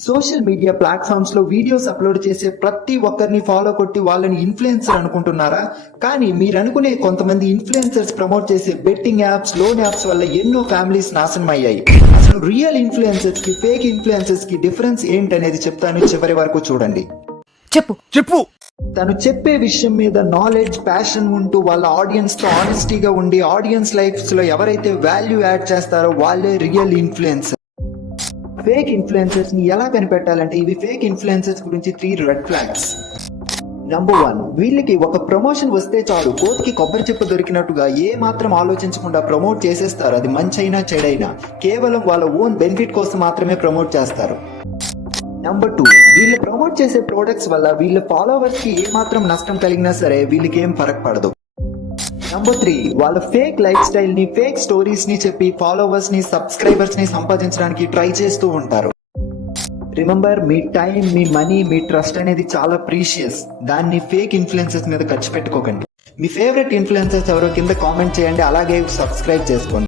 Social media platforms లో videos upload చేసే ప్రతి ఒక్కరిని ఫాలో కొట్టి వాళ్ళని ఇన్ఫ్లుయెన్సర్ అనుకుంటున్నారా? కానీ మీరు అనుకునే కొంతమంది ఇన్ఫ్లుయెన్సర్స్ ప్రమోట్ చేసే బెట్టింగ్ యాప్స్, లోన్ యాప్స్ వల్ల ఎన్నో ఫ్యామిలీస్ నాశనం అయ్యాయి. అసలు రియల్ ఇన్ఫ్లుయెన్సర్స్ కి, ఫేక్ ఇన్ఫ్లుయెన్సర్స్ కి డిఫరెన్స్ ఏంటనేది చెప్తాను, చివరి వరకు చూడండి. చెప్పు. తను చెప్పే విషయం మీద నాలెడ్జ్, ప్యాషన్ ఉంటూ వాళ్ళ ఆడియన్స్ తో ఆనెస్టీగా ఉండి ఆడియన్స్ లైఫ్స్ లో ఎవరైతే వాల్యూ యాడ్ చేస్తారో వాళ్ళే రియల్ ఇన్ఫ్లుయెన్సర్. ఫేక్ ఇన్ఫ్లుయెన్సర్స్ ని ఎలా కనిపెట్టాలంటే ఇవి ఫేక్ ఇన్ఫ్లుయెన్సర్స్ గురించి 3 రెడ్ ఫ్లాగ్స్. నంబర్ 1, వీళ్ళకి ఒక ప్రమోషన్ వస్తే చాలు కోతికి కొబ్బరి చెప్పు దొరికినట్టుగా ఏ మాత్రం ఆలోచించకుండా ప్రమోట్ చేసేస్తారు. అది మంచైనా చెడైనా కేవలం వాళ్ళ ఓన్ బెనిఫిట్ కోసం మాత్రమే ప్రమోట్ చేస్తారు. నంబర్ 2, వీళ్ళు ప్రమోట్ చేసే ప్రొడక్ట్స్ వల్ల వీళ్ళ ఫాలోవర్స్ కి ఏ మాత్రం నష్టం కలిగినా సరే వీళ్ళకి ఏం ఫరక్ పడదు. నంబర్ 3, వాళ్ళ ఫేక్ లైఫ్ స్టైల్ ని, ఫేక్ స్టోరీస్ ని చెప్పి ఫాలోవర్స్ ని, సబ్స్క్రైబర్స్ ని సంపాదించడానికి ట్రై చేస్తూ ఉంటారు. రిమెంబర్, మీ టైం, మీ మనీ, మీ ట్రస్ట్ అనేది చాలా ప్రీషియస్. దాన్ని ఫేక్ ఇన్ఫ్లుయెన్సర్స్ మీద ఖర్చు పెట్టుకోకండి. మీ ఫేవరెట్ ఇన్ఫ్లుయెన్సర్స్ ఎవరో కింద కామెంట్ చేయండి, అలాగే సబ్స్క్రైబ్ చేసుకోండి.